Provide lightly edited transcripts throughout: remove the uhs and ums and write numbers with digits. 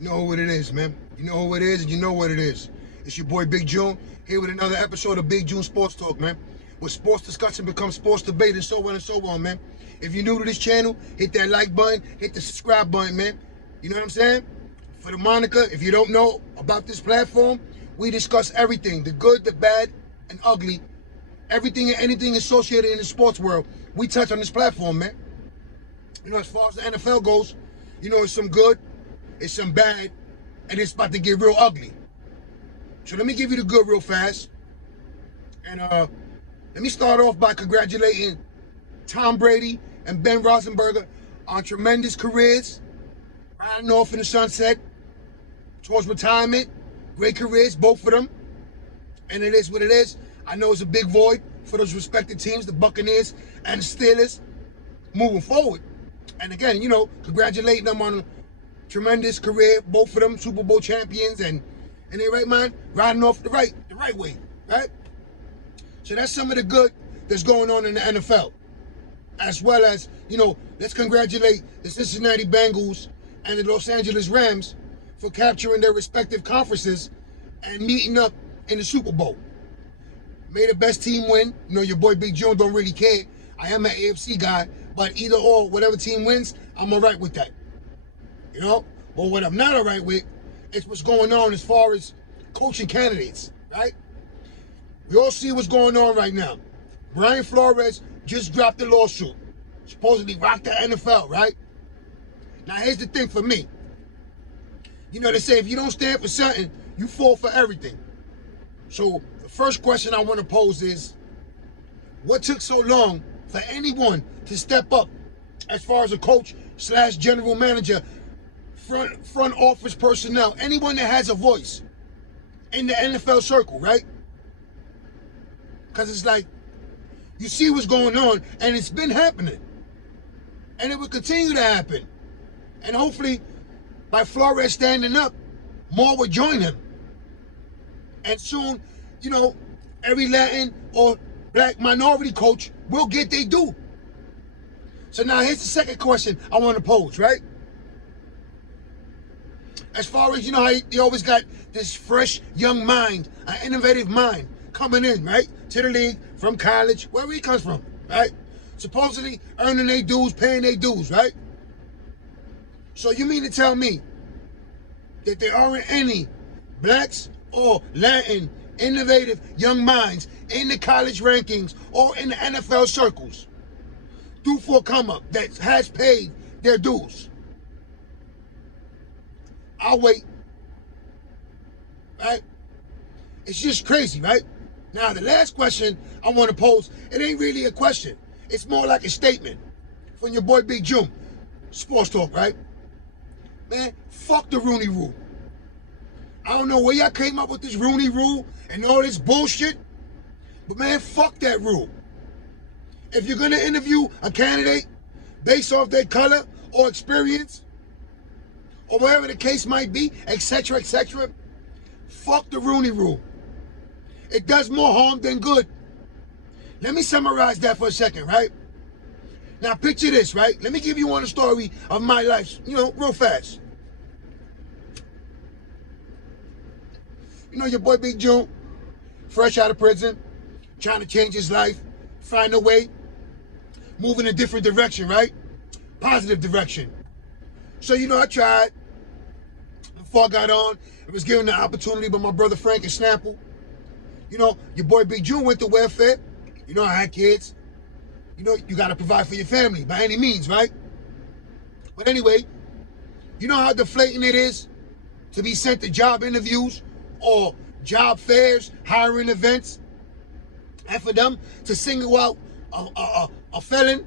You know what it is, man. You know who it is, and you know what it is. It's your boy Big June, here with another episode of Big June Sports Talk, man. Where sports discussion becomes sports debate and so on and so on, man. If you're new to this channel, hit that like button, hit the subscribe button, man. You know what I'm saying? For the moniker, if you don't know about this platform, we discuss everything, the good, the bad, and ugly. Everything and anything associated in the sports world, we touch on this platform, man. You know, as far as the NFL goes, you know, it's some good, it's some bad, and it's about to get real ugly. So let me give you the good real fast. And let me start off by congratulating Tom Brady and Ben Roethlisberger on tremendous careers, riding off in the sunset towards retirement. Great careers, both of them. And it is what it is. I know it's a big void for those respected teams, the Buccaneers and the Steelers, moving forward. And again, you know, congratulating them on a tremendous career, both of them Super Bowl champions, and they right mind riding off the right way, right? So that's some of the good that's going on in the NFL. As well as, you know, let's congratulate the Cincinnati Bengals and the Los Angeles Rams for capturing their respective conferences and meeting up in the Super Bowl. May the best team win. You know, your boy Big Joe don't really care. I am an AFC guy, but either or, whatever team wins, I'm all right with that. You know? But what I'm not all right with is what's going on as far as coaching candidates, right? We all see what's going on right now. Brian Flores just dropped a lawsuit. Supposedly rocked the NFL, right? Now, here's the thing for me. You know, they say if you don't stand for something, you fall for everything. So the first question I want to pose is, what took so long for anyone to step up as far as a coach / general manager, front office personnel, anyone that has a voice in the NFL circle, right? Because it's like, you see what's going on, and it's been happening. And it will continue to happen. And hopefully, by Flores standing up, more will join him. And soon, you know, every Latin or black minority coach will get their due. So now here's the second question I want to pose, right? As far as, you know, how you always got this fresh young mind, an innovative mind coming in, right? To the league, from college, wherever he comes from, right? Supposedly earning their dues, paying their dues, right? So you mean to tell me that there aren't any blacks or Latin innovative young minds in the college rankings or in the NFL circles due for a come up that has paid their dues? I'll wait, right? It's just crazy, right? Now, the last question I want to pose, it ain't really a question. It's more like a statement from your boy Big June. Sports Talk, right? Man, fuck the Rooney Rule. I don't know where y'all came up with this Rooney Rule and all this bullshit, but man, fuck that rule. If you're going to interview a candidate based off their color or experience, or whatever the case might be, etc., fuck the Rooney Rule. It does more harm than good. Let me summarize that for a second, right? Now picture this, right? Let me give you one story of my life, you know, real fast. You know, your boy Big June, fresh out of prison, trying to change his life, find a way, move in a different direction, right? Positive direction. So, you know, I tried. Before I got on, I was given the opportunity by my brother Frank and Snapple. You know, your boy Big June went to welfare. You know, I had kids. You know, you got to provide for your family by any means, right? But anyway, you know how deflating it is to be sent to job interviews or job fairs, hiring events, and for them to single out a felon,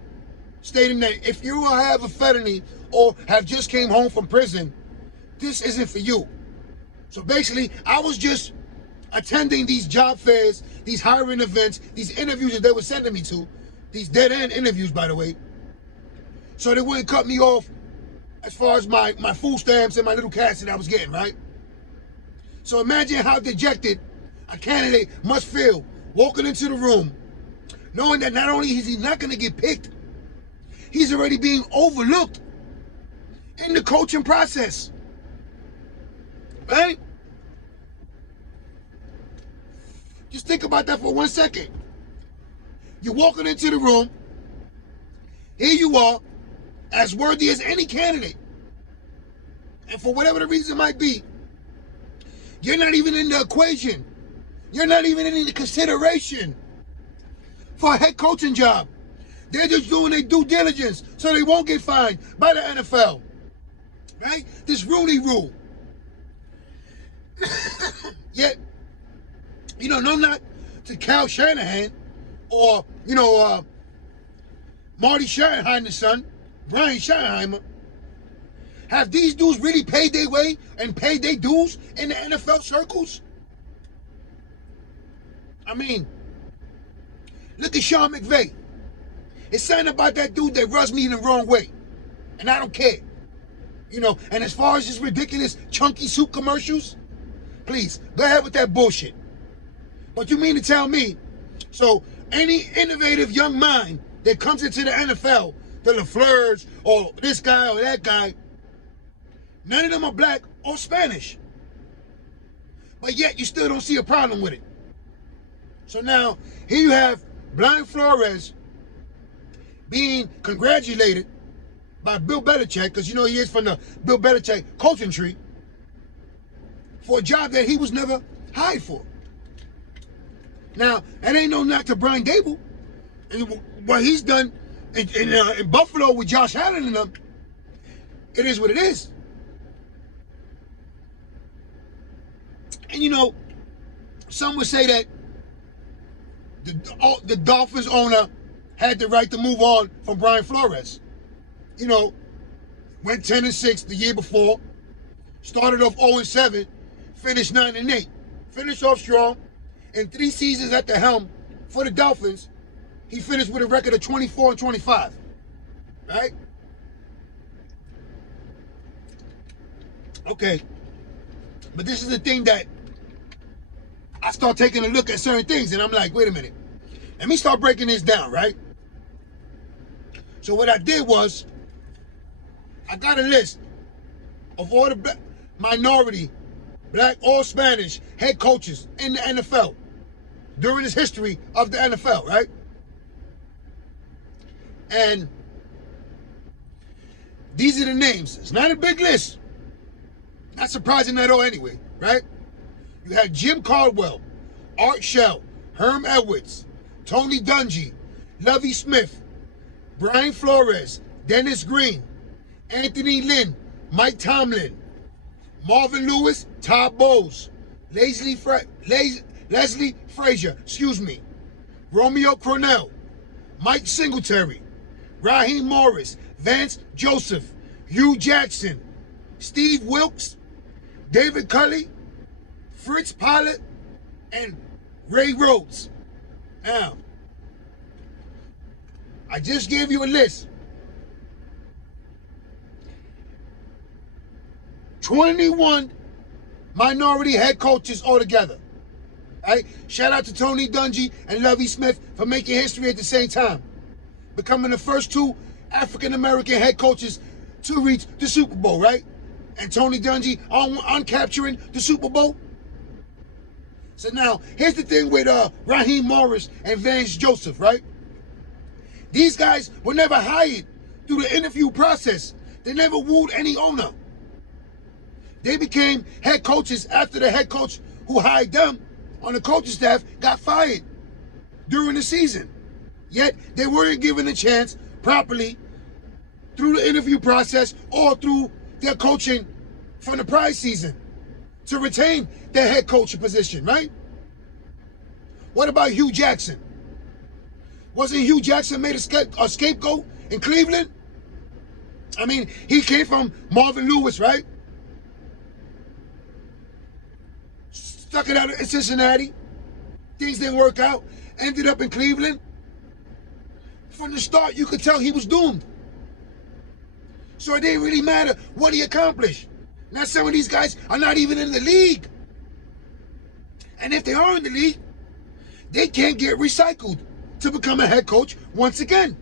stating that if you have a felony or have just came home from prison, this isn't for you. So basically, I was just attending these job fairs, these hiring events, these interviews that they were sending me to, these dead-end interviews, by the way, so they wouldn't cut me off as far as my food stamps and my little cash that I was getting, right? So imagine how dejected a candidate must feel walking into the room, knowing that not only is he not going to get picked, he's already being overlooked in the coaching process. Right? Just think about that for 1 second. You're walking into the room. Here you are, as worthy as any candidate. And for whatever the reason might be, you're not even in the equation. You're not even in the consideration for a head coaching job. They're just doing their due diligence so they won't get fined by the NFL. Right? This Rooney Rule. Yet, no, not to Cal Shanahan or, Marty Schottenheimer's son, Brian Schottenheimer. Have these dudes really paid their way and paid their dues in the NFL circles? I mean, look at Sean McVay. It's something about that dude that rubs me in the wrong way. And I don't care. And as far as this ridiculous chunky soup commercials, please, go ahead with that bullshit. But you mean to tell me, so any innovative young mind that comes into the NFL, the FLORES or this guy or that guy, none of them are black or Spanish. But yet you still don't see a problem with it. So now, here you have Brian Flores being congratulated by Bill Belichick, because he is from the Bill Belichick coaching tree, for a job that he was never hired for. Now, that ain't no knock to Brian Dable. And what he's done in Buffalo with Josh Allen and them, it is what it is. And some would say that the Dolphins owner had the right to move on from Brian Flores. Went 10-6 the year before, started off 0-7, finished 9-8, finished off strong. In 3 seasons at the helm for the Dolphins, he finished with a record of 24-25. Right? Okay. But this is the thing that I start taking a look at certain things, and I'm like, wait a minute. Let me start breaking this down, right? So what I did was, I got a list of all the minority, black or Spanish head coaches in the NFL during this history of the NFL, right? And these are the names. It's not a big list. Not surprising at all anyway, right? You had Jim Caldwell, Art Shell, Herm Edwards, Tony Dungy, Lovie Smith, Brian Flores, Dennis Green, Anthony Lynn, Mike Tomlin, Marvin Lewis, Todd Bowles, Leslie Frazier, Romeo Crennel, Mike Singletary, Raheem Morris, Vance Joseph, Hugh Jackson, Steve Wilkes, David Culley, Fritz Pilot, and Ray Rhodes. Now, I just gave you a list. 21 minority head coaches altogether. Right? Shout out to Tony Dungy and Lovie Smith for making history at the same time, becoming the first 2 African-American head coaches to reach the Super Bowl, right? And Tony Dungy on capturing the Super Bowl. So now, here's the thing with Raheem Morris and Vance Joseph, right? These guys were never hired through the interview process. They never wooed any owner. They became head coaches after the head coach who hired them on the coaching staff got fired during the season. Yet, they weren't given a chance properly through the interview process or through their coaching from the prior season to retain their head coaching position, right? What about Hugh Jackson? Wasn't Hugh Jackson made a scapegoat in Cleveland? I mean, he came from Marvin Lewis, right? Stuck it out in Cincinnati. Things didn't work out. Ended up in Cleveland. From the start, you could tell he was doomed. So it didn't really matter what he accomplished. Now some of these guys are not even in the league. And if they are in the league, they can't get recycled to become a head coach once again.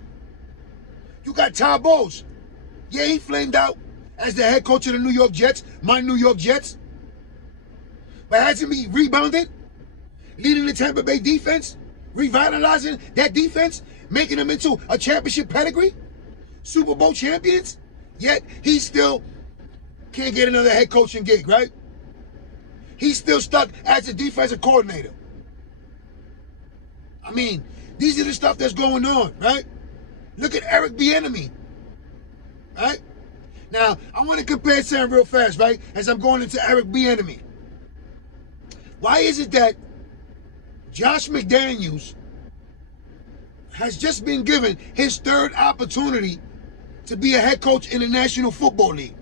You got Todd Bowles. Yeah, he flamed out as the head coach of the New York Jets, my New York Jets. But hasn't he rebounded? Leading the Tampa Bay defense? Revitalizing that defense? Making them into a championship pedigree? Super Bowl champions? Yet he still can't get another head coaching gig, right? He's still stuck as a defensive coordinator. I mean, these are the stuff that's going on, right? Look at Eric Bieniemy, right? Now, I want to compare something real fast, right? As I'm going into Eric Bieniemy. Why is it that Josh McDaniels has just been given his third opportunity to be a head coach in the National Football League?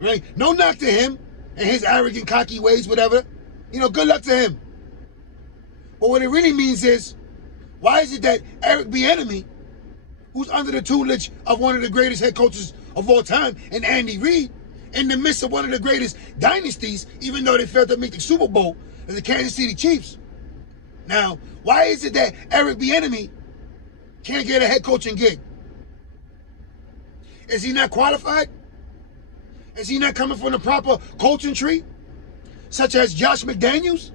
Right? No knock to him and his arrogant, cocky ways, whatever. You know, good luck to him. But what it really means is, why is it that Eric Bieniemy, who's under the tutelage of one of the greatest head coaches of all time, and Andy Reid, in the midst of one of the greatest dynasties, even though they failed to make the Super Bowl, as the Kansas City Chiefs. Now, why is it that Eric Bieniemy can't get a head coaching gig? Is he not qualified? Is he not coming from the proper coaching tree, such as Josh McDaniels?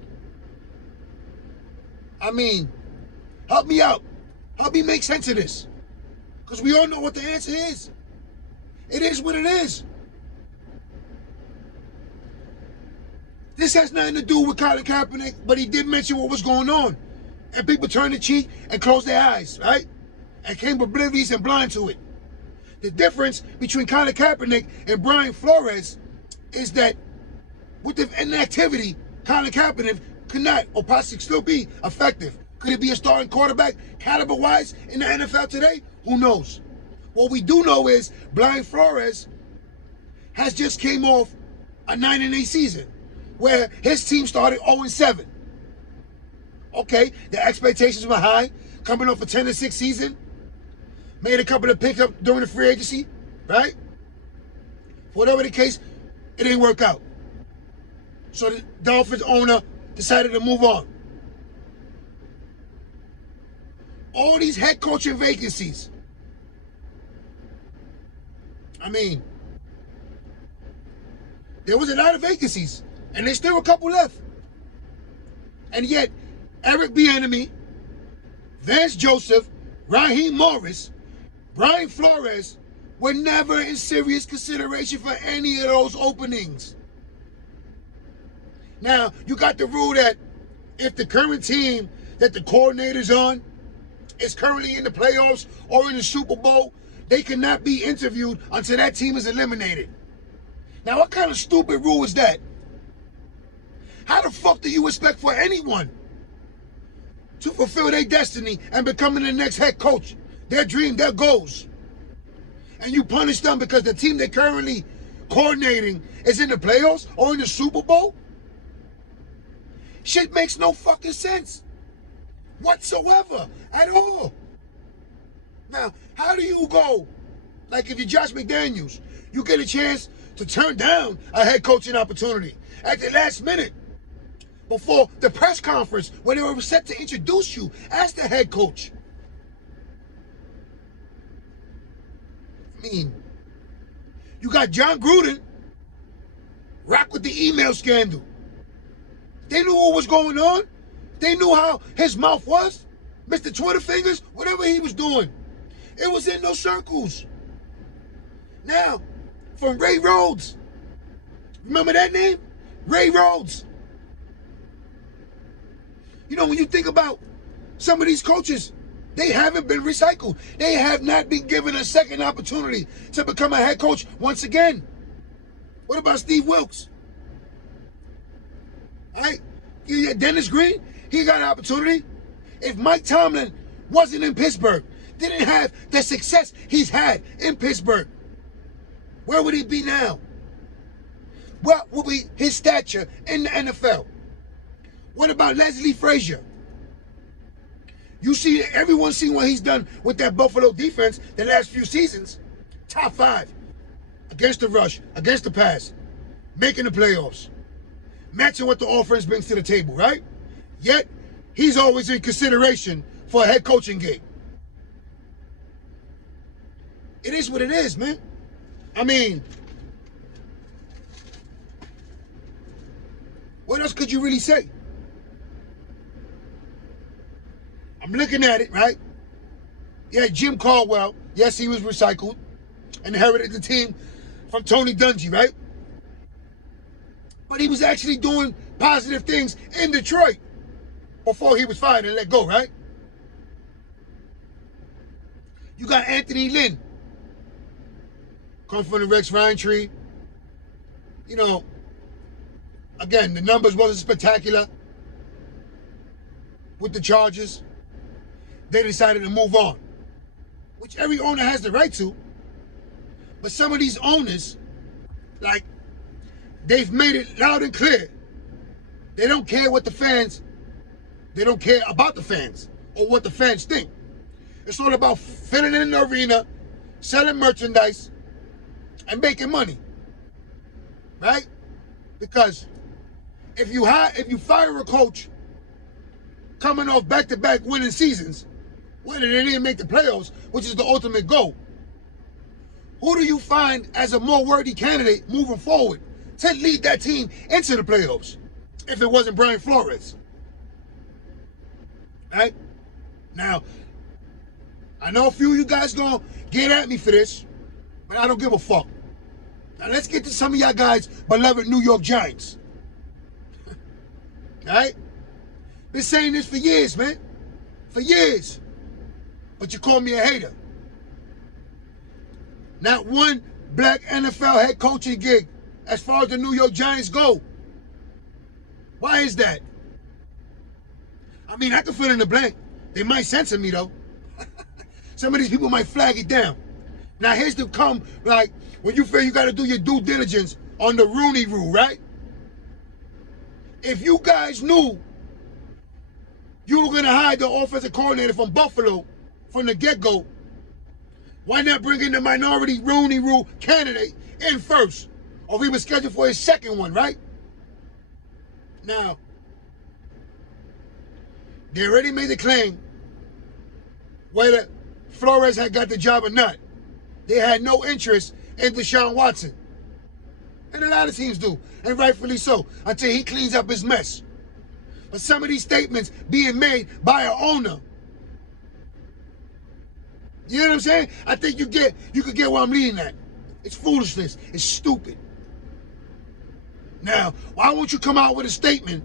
I mean, help me out. Help me make sense of this. Because we all know what the answer is. It is what it is. This has nothing to do with Colin Kaepernick, but he did mention what was going on. And people turned the cheek and closed their eyes, right? And came oblivious and blind to it. The difference between Colin Kaepernick and Brian Flores is that with the inactivity, Colin Kaepernick could not or possibly still be effective. Could he be a starting quarterback caliber-wise in the NFL today? Who knows? What we do know is Brian Flores has just came off a 9-8 season where his team started 0-7. Okay, the expectations were high, coming off a 10-6 season. Made a couple of pickups during the free agency, right? Whatever the case, it didn't work out. So the Dolphins owner decided to move on. All these head coaching vacancies. I mean, there was a lot of vacancies, and there's still a couple left. And yet, Eric Bieniemy, Vance Joseph, Raheem Morris, Brian Flores were never in serious consideration for any of those openings. Now, you got the rule that if the current team that the coordinator's on is currently in the playoffs or in the Super Bowl, they cannot be interviewed until that team is eliminated. Now, what kind of stupid rule is that? How the fuck do you expect for anyone to fulfill their destiny and becoming the next head coach, their dream, their goals, and you punish them because the team they're currently coordinating is in the playoffs or in the Super Bowl? Shit makes no fucking sense whatsoever at all. Now, how do you go, like if you're Josh McDaniels, you get a chance to turn down a head coaching opportunity at the last minute before the press conference when they were set to introduce you as the head coach? I mean, you got John Gruden rock with the email scandal. They knew what was going on. They knew how his mouth was. Mr. Twitter fingers, whatever he was doing. It was in those circles. Now, from Ray Rhodes. Remember that name? Ray Rhodes. You know, when you think about some of these coaches, they haven't been recycled. They have not been given a second opportunity to become a head coach once again. What about Steve Wilkes? All right? Dennis Green, he got an opportunity. If Mike Tomlin wasn't in Pittsburgh, didn't have the success he's had in Pittsburgh, where would he be now? What would be his stature in the NFL? What about Leslie Frazier? You see, everyone's seen what he's done with that Buffalo defense the last few seasons. Top 5. Against the rush, against the pass, making the playoffs, matching what the offense brings to the table, right? Yet, he's always in consideration for a head coaching gig. It is what it is, man. I mean, What else could you really say? I'm looking at it, right? Yeah, Jim Caldwell. Yes, he was recycled. Inherited the team from Tony Dungy, right? But he was actually doing positive things in Detroit before he was fired and let go, right? You got Anthony Lynn. Come from the Rex Ryan tree. You know, again, the numbers wasn't spectacular with the Chargers. They decided to move on, which every owner has the right to. But some of these owners, like, they've made it loud and clear. They don't care what the fans, they don't care about the fans or what the fans think. It's all about filling in the arena, selling merchandise, and making money, right? Because if you fire a coach coming off back-to-back winning seasons, when they didn't make the playoffs, which is the ultimate goal, who do you find as a more worthy candidate moving forward to lead that team into the playoffs if it wasn't Brian Flores? Right? Now, I know a few of you guys gonna get at me for this, but I don't give a fuck. Now let's get to some of y'all guys' beloved New York Giants. Alright? Been saying this for years, man. For years. But you call me a hater. Not one black NFL head coaching gig as far as the New York Giants go. Why is that? I mean, I can fill in the blank. They might censor me, though. Some of these people might flag it down. Now, here's the come, like, when you feel you got to do your due diligence on the Rooney Rule, right? If you guys knew you were going to hire the offensive coordinator from Buffalo from the get-go, why not bring in the minority Rooney Rule candidate in first? Or he was scheduled for his second one, right? Now, they already made the claim whether Flores had got the job or not. They had no interest in Deshaun Watson. And a lot of teams do, and rightfully so, until he cleans up his mess. But some of these statements being made by an owner, you know what I'm saying? I think you could get where I'm leading at. It's foolishness. It's stupid. Now, why won't you come out with a statement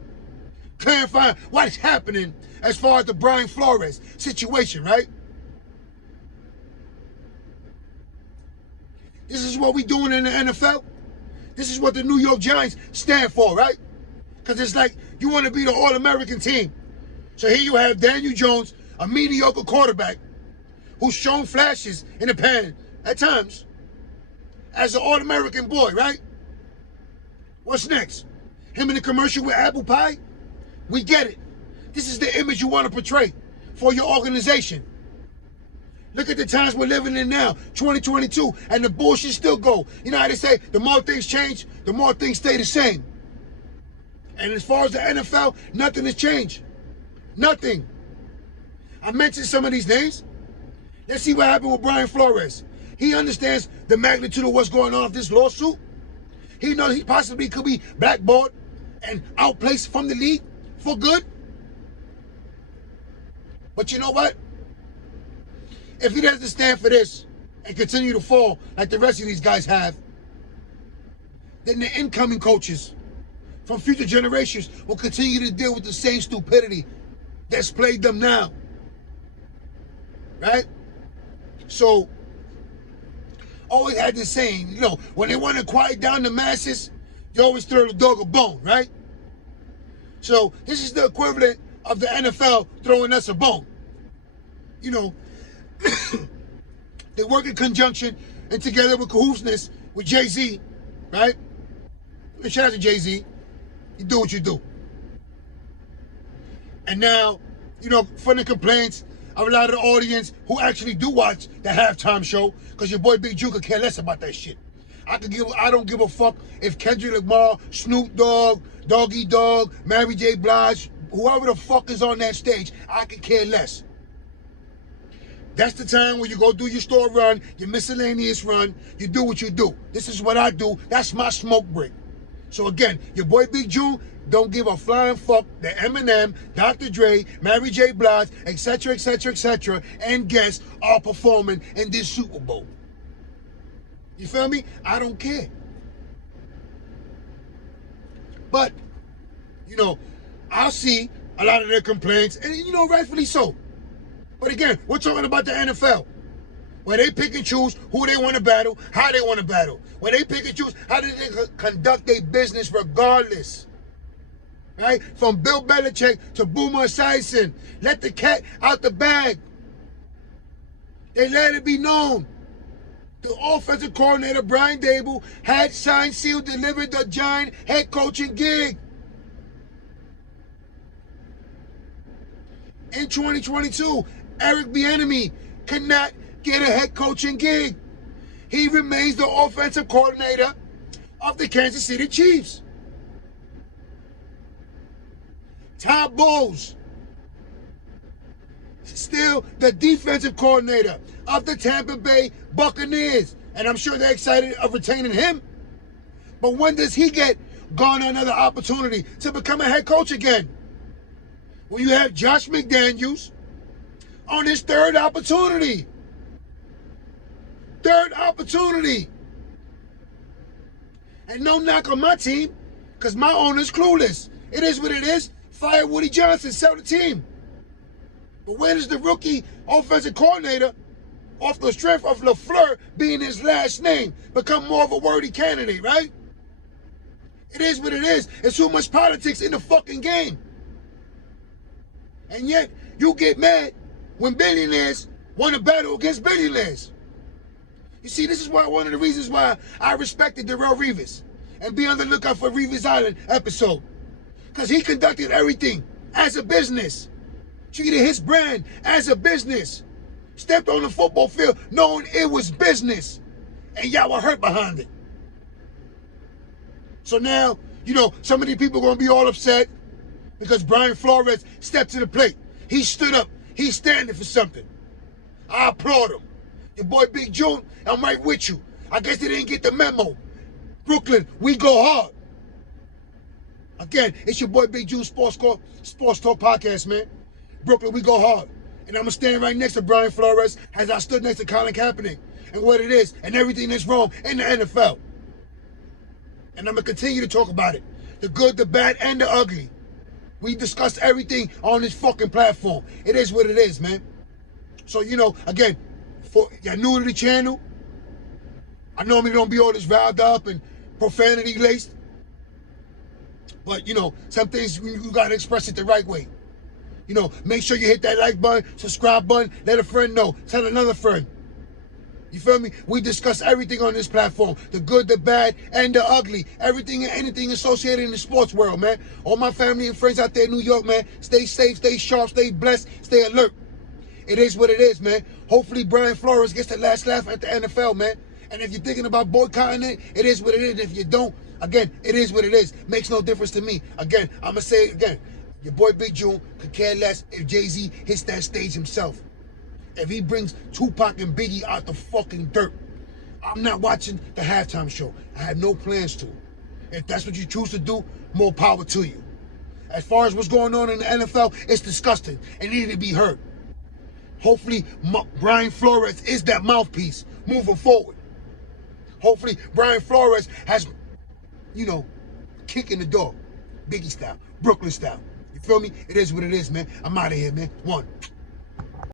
clarifying what's happening as far as the Brian Flores situation, right? This is what we doing in the NFL. This is what the New York Giants stand for, right? Because it's like you want to be the All-American team. So here you have Daniel Jones, a mediocre quarterback who's shown flashes in the pan at times as an All-American boy, right? What's next? Him in the commercial with apple pie? We get it. This is the image you want to portray for your organization. Look at the times we're living in now, 2022, and the bullshit still go. You know how they say, the more things change, the more things stay the same. And as far as the NFL, nothing has changed. Nothing. I mentioned some of these names. Let's see what happened with Brian Flores. He understands the magnitude of what's going on with this lawsuit. He knows he possibly could be blackballed and outplaced from the league for good. But you know what? If he doesn't stand for this and continue to fall like the rest of these guys have, then the incoming coaches from future generations will continue to deal with the same stupidity that's plagued them now. Right? So, always had this saying, you know, when they want to quiet down the masses, you always throw the dog a bone, right? So, this is the equivalent of the NFL throwing us a bone. You know, they work in conjunction and together with cahoosness with Jay-Z, right? And shout out to Jay-Z. You do what you do. And now, you know, from the complaints of a lot of the audience who actually do watch the halftime show, because your boy Big Ju could care less about that shit. I don't give a fuck if Kendrick Lamar, Snoop Dogg, Doggy Dogg, Mary J. Blige, whoever the fuck is on that stage, I could care less. That's the time when you go do your store run, your miscellaneous run, you do what you do. This is what I do. That's my smoke break. So again, your boy Big Ju don't give a flying fuck that Eminem, Dr. Dre, Mary J. Blige, etc., etc., etc., and guests are performing in this Super Bowl. You feel me? I don't care. But, you know, I'll see a lot of their complaints, and, you know, rightfully so. But again, we're talking about the NFL, where they pick and choose who they want to battle, how they want to battle. Where they pick and choose how they conduct their business regardless. Right? From Bill Belichick to Boomer Esiason. Let the cat out the bag. They let it be known. The offensive coordinator, Brian Dable, had signed, sealed, delivered the giant head coaching gig. In 2022, Eric Bieniemy cannot get a head coaching gig. He remains the offensive coordinator of the Kansas City Chiefs. Todd Bowles, still the defensive coordinator of the Tampa Bay Buccaneers. And I'm sure they're excited of retaining him. But when does he garner another opportunity to become a head coach again? Well, you have Josh McDaniels on his third opportunity. Third opportunity. And no knock on my team, because my owner's clueless. It is what it is. Fire Woody Johnson, sell the team. But where does the rookie offensive coordinator, off the strength of LaFleur being his last name, become more of a worthy candidate, right? It is what it is. There's too much politics in the fucking game. And yet, you get mad when billionaires want to battle against billionaires. You see, this is why one of the reasons why I respected Darrell Revis and be on the lookout for Revis Island episode. Because he conducted everything as a business. Treated his brand as a business. Stepped on the football field knowing it was business. And y'all were hurt behind it. So now, you know, some of these people are going to be all upset because Brian Flores stepped to the plate. He stood up. He's standing for something. I applaud him. Your boy Big June, I'm right with you. I guess they didn't get the memo. Brooklyn, we go hard. Again, it's your boy Big June Sports Talk Podcast, man. Brooklyn, we go hard. And I'm going to stand right next to Brian Flores as I stood next to Colin Kaepernick and what it is and everything that's wrong in the NFL. And I'm going to continue to talk about it. The good, the bad, and the ugly. We discussed everything on this fucking platform. It is what it is, man. So, you know, again, for you're new to the channel, I normally don't be all this riled up and profanity laced. But, you know, some things you got to express it the right way. You know, make sure you hit that like button, subscribe button, let a friend know, tell another friend. You feel me? We discuss everything on this platform. The good, the bad, and the ugly. Everything and anything associated in the sports world, man. All my family and friends out there in New York, man. Stay safe, stay sharp, stay blessed, stay alert. It is what it is, man. Hopefully Brian Flores gets the last laugh at the NFL, man. And if you're thinking about boycotting it, it is what it is. If you don't, again, it is what it is. Makes no difference to me. Again, I'm going to say it again. Your boy Big June could care less if Jay-Z hits that stage himself. If he brings Tupac and Biggie out the fucking dirt, I'm not watching the halftime show. I have no plans to. If that's what you choose to do, more power to you. As far as what's going on in the NFL, it's disgusting and needed to be heard. Hopefully, Brian Flores is that mouthpiece moving forward. Hopefully, Brian Flores has, you know, kick in the door. Biggie style, Brooklyn style. You feel me? It is what it is, man. I'm out of here, man. One.